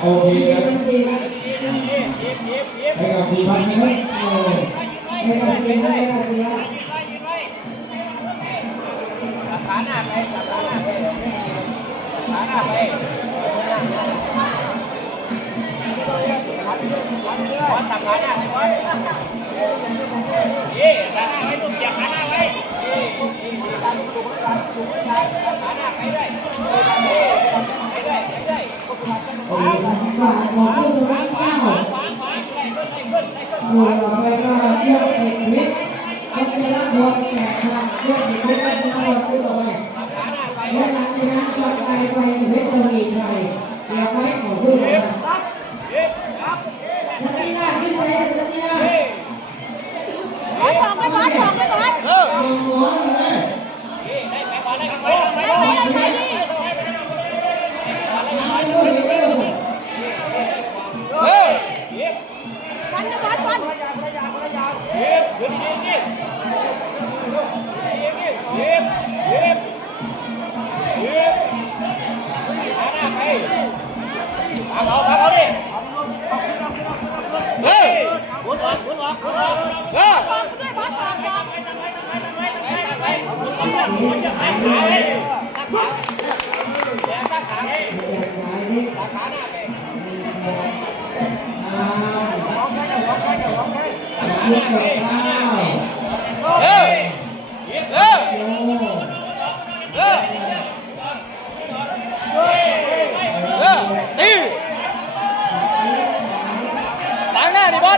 โอเคครับให้กับสี่พันนะครับให้กับสี่พันให้กับสี่พันขาหน้าไปขาหน้าไปขาหน้าไปวัดตักขาหน้าไปวัดเอ๊ะขาหน้าไว้ลูกอย่าขาหน้าไว้เอ๊ะขาหน้าไปได้ไปได้ไปได้ Thank you. Yeah.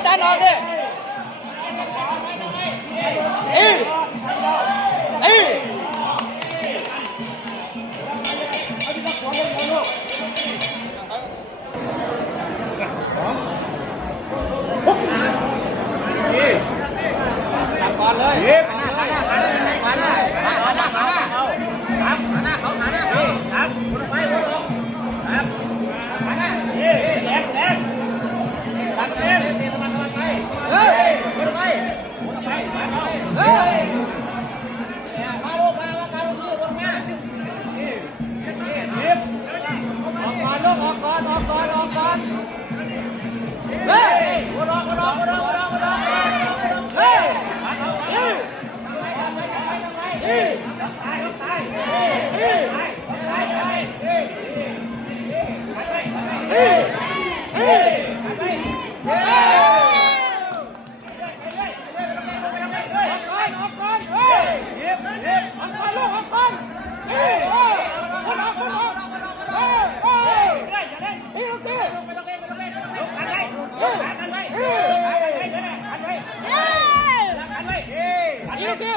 દાન આવડે อนออกก่อนออกก่อนเฮ้ยวนออกวนออกวนออกวนออกวนออกเฮ้ยเฮ้ยเฮ้ยเฮ้ยเฮ้ยเฮ้ย Hey!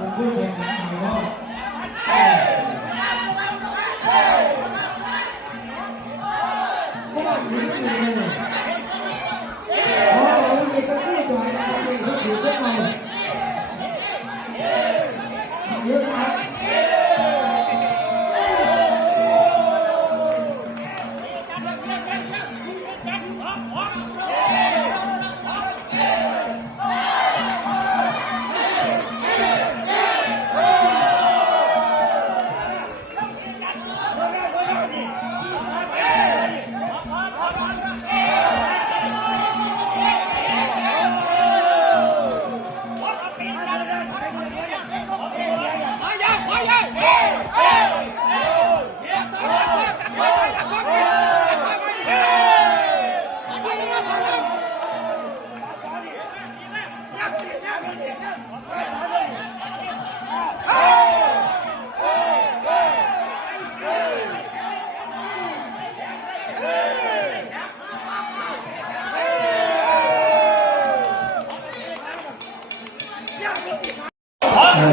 ผมพูดแข่งขัวเอ้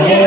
Yeah.